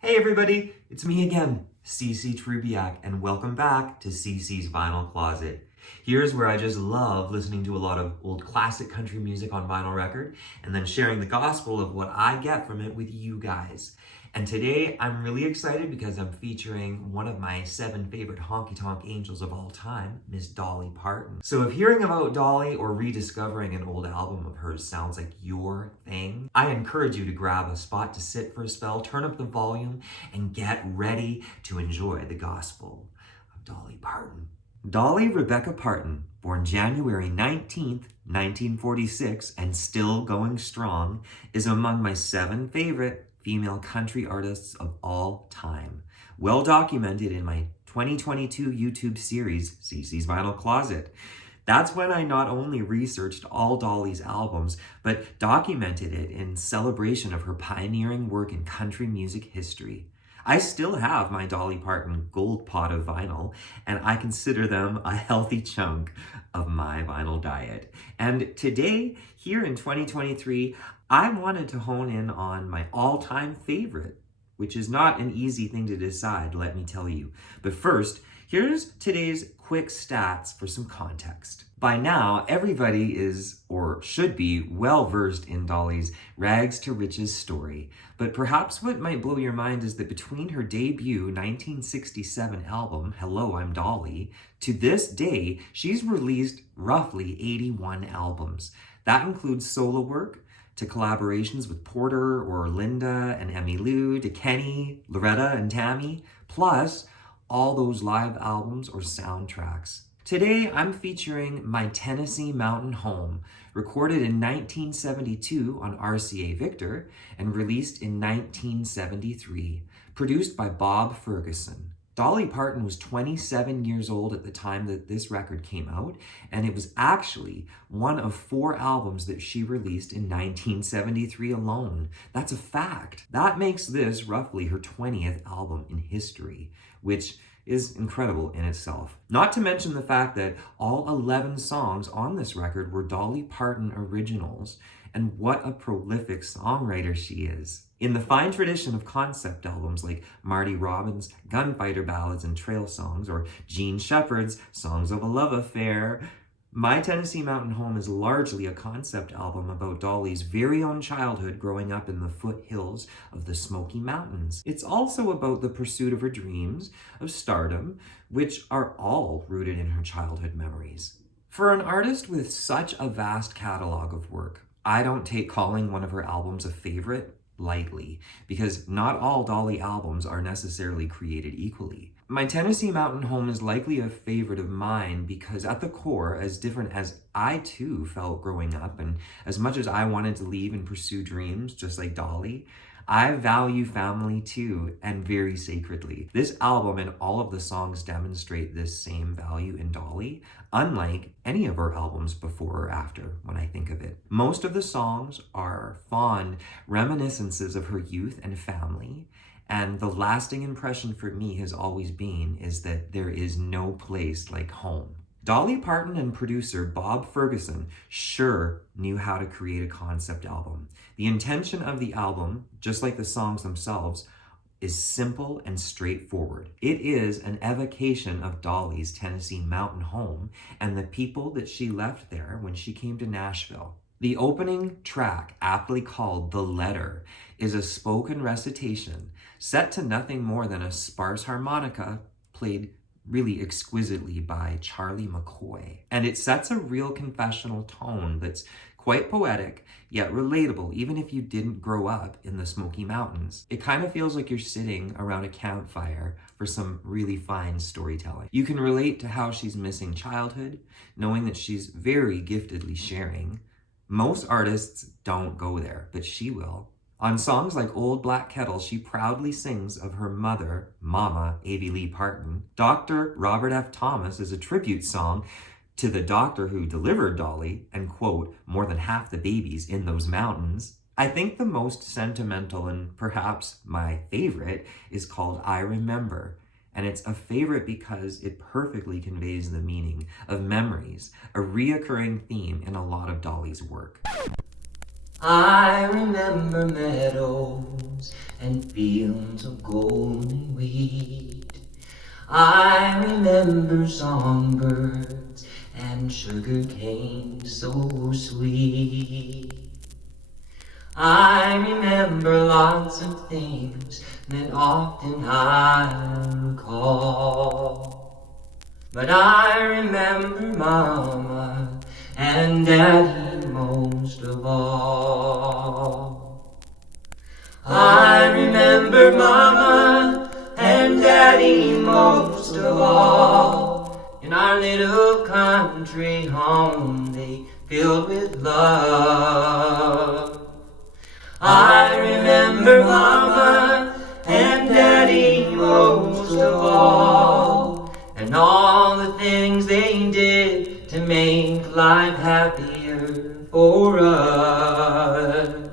Hey everybody, it's me again, CC Trubiak, and welcome back to CC's Vinyl Closet. Here's where I just love listening to a lot of old classic country music on vinyl record and then sharing the gospel of what I get from it with you guys. And today I'm really excited because I'm featuring one of my 7 favorite honky-tonk angels of all time, Miss Dolly Parton. So if hearing about Dolly or rediscovering an old album of hers sounds like your thing, I encourage you to grab a spot to sit for a spell, turn up the volume, and get ready to enjoy the gospel of Dolly Parton. Dolly Rebecca Parton, born January 19th, 1946, and still going strong, is among my 7 favorite female country artists of all time. Well documented in my 2022 YouTube series, CC's Vinyl Closet. That's when I not only researched all Dolly's albums, but documented it in celebration of her pioneering work in country music history. I still have my Dolly Parton gold pot of vinyl, and I consider them a healthy chunk of my vinyl diet. And today, here in 2023, I wanted to hone in on my all-time favorite, which is not an easy thing to decide, let me tell you. But first, here's today's quick stats for some context. By now, everybody is, or should be, well-versed in Dolly's rags to riches story. But perhaps what might blow your mind is that between her debut 1967 album, Hello, I'm Dolly, to this day, she's released roughly 81 albums. That includes solo work, to collaborations with Porter or Linda and Emmylou, to Kenny, Loretta, and Tammy, plus all those live albums or soundtracks. Today, I'm featuring My Tennessee Mountain Home, recorded in 1972 on RCA Victor and released in 1973, produced by Bob Ferguson. Dolly Parton was 27 years old at the time that this record came out, and it was actually one of 4 albums that she released in 1973 alone. That's a fact. That makes this roughly her 20th album in history, which is incredible in itself. Not to mention the fact that all 11 songs on this record were Dolly Parton originals, and what a prolific songwriter she is. In the fine tradition of concept albums like Marty Robbins' Gunfighter Ballads and Trail Songs, or Gene Shepard's Songs of a Love Affair, My Tennessee Mountain Home is largely a concept album about Dolly's very own childhood growing up in the foothills of the Smoky Mountains. It's also about the pursuit of her dreams of stardom, which are all rooted in her childhood memories. For an artist with such a vast catalog of work, I don't take calling one of her albums a favorite lightly, because not all Dolly albums are necessarily created equally. My Tennessee Mountain Home is likely a favorite of mine because at the core, as different as I too felt growing up, and as much as I wanted to leave and pursue dreams just like Dolly, I value family too, and very sacredly. This album and all of the songs demonstrate this same value in Dolly, unlike any of her albums before or after when I think of it. Most of the songs are fond reminiscences of her youth and family, and the lasting impression for me has always been is that there is no place like home. Dolly Parton and producer Bob Ferguson sure knew how to create a concept album. The intention of the album, just like the songs themselves, is simple and straightforward. It is an evocation of Dolly's Tennessee mountain home and the people that she left there when she came to Nashville. The opening track, aptly called The Letter, is a spoken recitation set to nothing more than a sparse harmonica played really exquisitely by Charlie McCoy. And it sets a real confessional tone that's quite poetic, yet relatable, even if you didn't grow up in the Smoky Mountains. It kind of feels like you're sitting around a campfire for some really fine storytelling. You can relate to how she's missing childhood, knowing that she's very giftedly sharing. Most artists don't go there, but she will. On songs like Old Black Kettle, she proudly sings of her mother, Mama Avie Lee Parton. Dr. Robert F. Thomas is a tribute song to the doctor who delivered Dolly and, quote, more than half the babies in those mountains. I think the most sentimental and perhaps my favorite is called I Remember. And it's a favorite because it perfectly conveys the meaning of memories, a reoccurring theme in a lot of Dolly's work. I remember meadows and fields of golden wheat. I remember songbirds and sugar cane so sweet. I remember lots of things that often I recall. But I remember Mama and Daddy most of all. I remember Mama and Daddy most of all. In our little country home they filled with love. I remember Mama and Daddy most of all, and all the things they did to make life happier for us.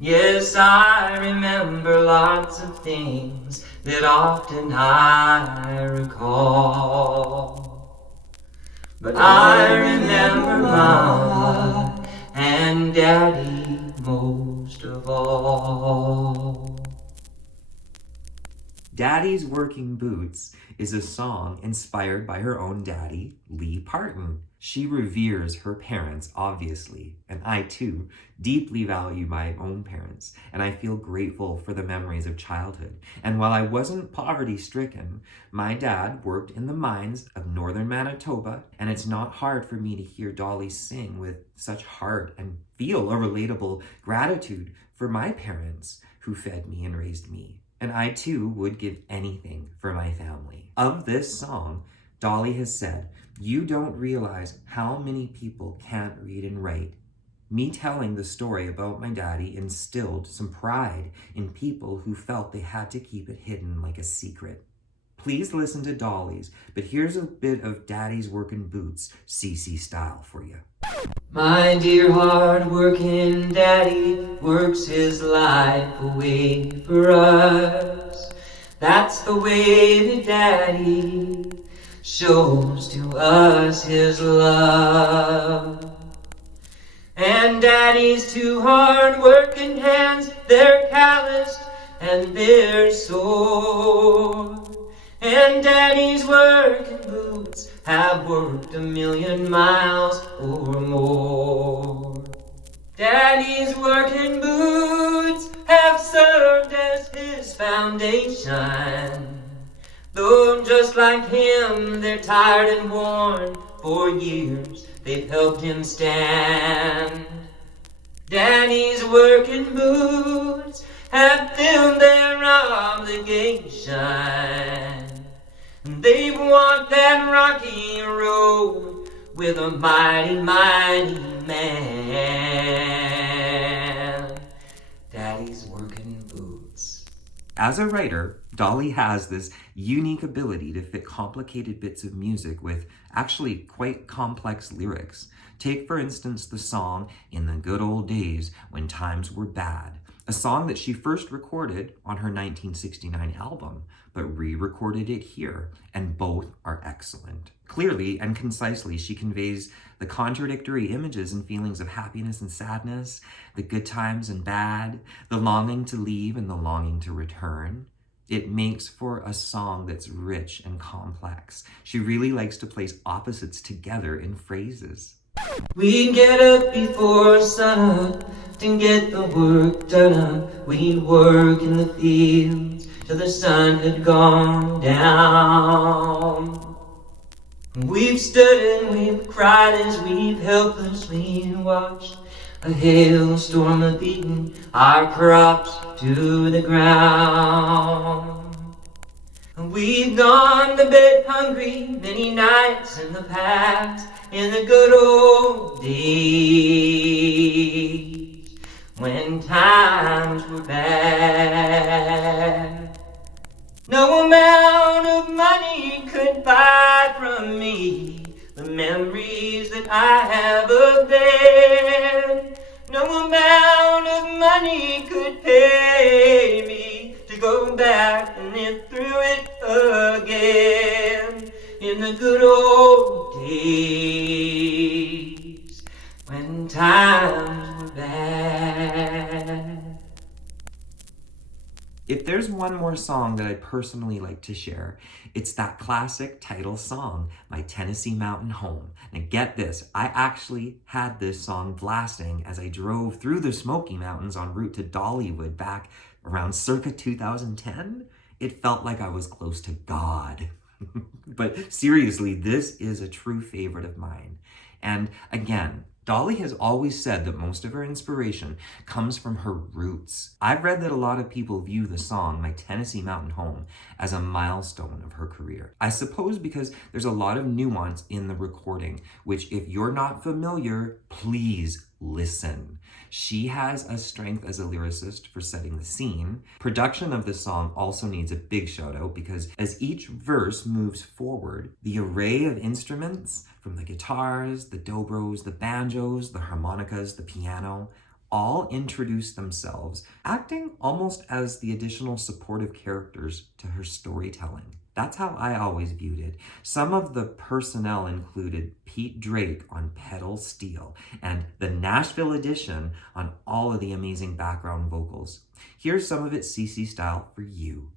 Yes, I remember lots of things that often I recall. But I remember Mama and Daddy most of all. Daddy's Working Boots is a song inspired by her own daddy, Dolly Parton. She reveres her parents, obviously, and I too deeply value my own parents, and I feel grateful for the memories of childhood. And while I wasn't poverty-stricken, my dad worked in the mines of northern Manitoba, and it's not hard for me to hear Dolly sing with such heart and feel a relatable gratitude for my parents who fed me and raised me. And I too would give anything for my family. Of this song, Dolly has said, "You don't realize how many people can't read and write. Me telling the story about my daddy instilled some pride in people who felt they had to keep it hidden like a secret." Please listen to Dolly's, but here's a bit of Daddy's Working Boots CC style for you. My dear hard-working daddy works his life away for us. That's the way that daddy shows to us his love. And daddy's two hard-working hands, they're calloused and they're sore. And daddy's working boots have worked 1,000,000 miles or more. Daddy's working boots have served as his foundation. Though just like him, they're tired and worn. For years, they've helped him stand. Daddy's working boots have filled their obligation. They've walked that rocky road with a mighty, mighty man. Daddy's working boots. As a writer, Dolly has this unique ability to fit complicated bits of music with actually quite complex lyrics. Take, for instance, the song "In the Good Old Days When Times Were Bad," a song that she first recorded on her 1969 album, but re-recorded it here, and both are excellent. Clearly and concisely, she conveys the contradictory images and feelings of happiness and sadness, the good times and bad, the longing to leave and the longing to return. It makes for a song that's rich and complex. She really likes to place opposites together in phrases. We'd get up before sunup to get the work done. We'd work in the fields till the sun had gone down. We've stood and we've cried as we've helplessly watched a hailstorm of beating our crops to the ground. We've gone to bed hungry many nights in the past, in the good old days when times were bad. No amount of money could buy from me the memories that I have of then. No amount of money could pay me to go back and live through it again in the good old days when times were bad. If there's one more song that I'd personally like to share, it's that classic title song, My Tennessee Mountain Home. Now get this, I actually had this song blasting as I drove through the Smoky Mountains en route to Dollywood back around circa 2010. It felt like I was close to God. But seriously, this is a true favorite of mine. And again, Dolly has always said that most of her inspiration comes from her roots. I've read that a lot of people view the song, My Tennessee Mountain Home, as a milestone of her career. I suppose because there's a lot of nuance in the recording, which if you're not familiar, please listen. She has a strength as a lyricist for setting the scene. Production of this song also needs a big shout out because as each verse moves forward, the array of instruments, from the guitars, the dobros, the banjos, the harmonicas, the piano, all introduce themselves, acting almost as the additional supportive characters to her storytelling. That's how I always viewed it. Some of the personnel included Pete Drake on pedal steel and the Nashville edition on all of the amazing background vocals. Here's some of it CC style for you.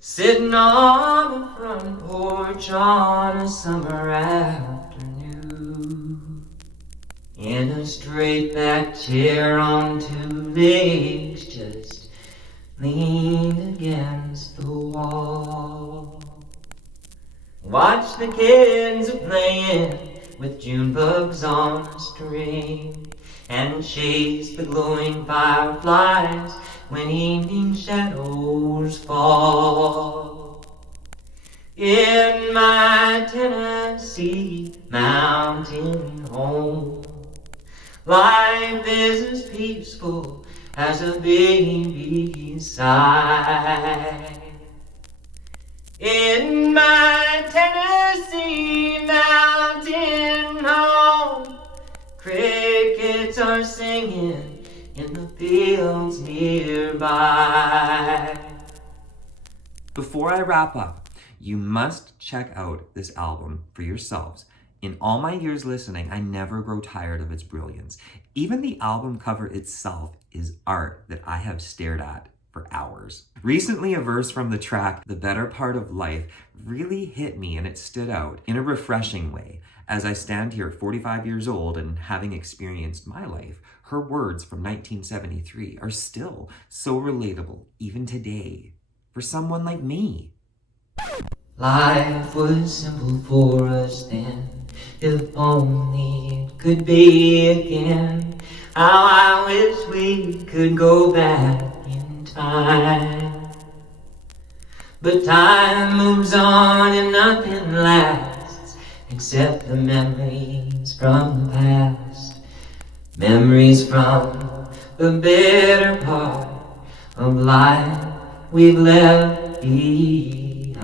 Sitting on the front porch on a summer afternoon, in a straight back chair on two legs, just leaned against the wall. Watch the kids a-playing with June bugs on a string, and chase the glowing fireflies when evening shadows fall. In my Tennessee mountain home, life is as peaceful as a baby's sigh. In my Tennessee mountain home, crickets are singing in the fields nearby. Before I wrap up, you must check out this album for yourselves. In all my years listening, I never grow tired of its brilliance. Even the album cover itself is art that I have stared at for hours. Recently, a verse from the track, The Better Part of Life, really hit me and it stood out in a refreshing way. As I stand here at 45 years old and having experienced my life, her words from 1973 are still so relatable, even today, for someone like me. Life was simple for us then, if only it could be again. How I wish we could go back in time. But time moves on and nothing lasts except the memories from the past. Memories from the better part of life we've left behind.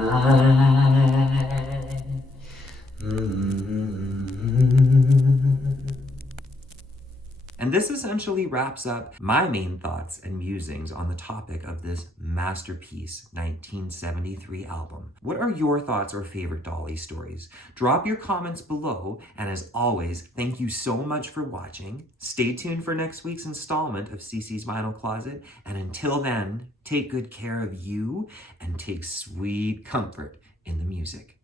And this essentially wraps up my main thoughts and musings on the topic of this masterpiece 1973 album. What are your thoughts or favorite Dolly stories? Drop your comments below, and as always, thank you so much for watching. Stay tuned for next week's installment of CC's Vinyl Closet, and until then, take good care of you and take sweet comfort in the music.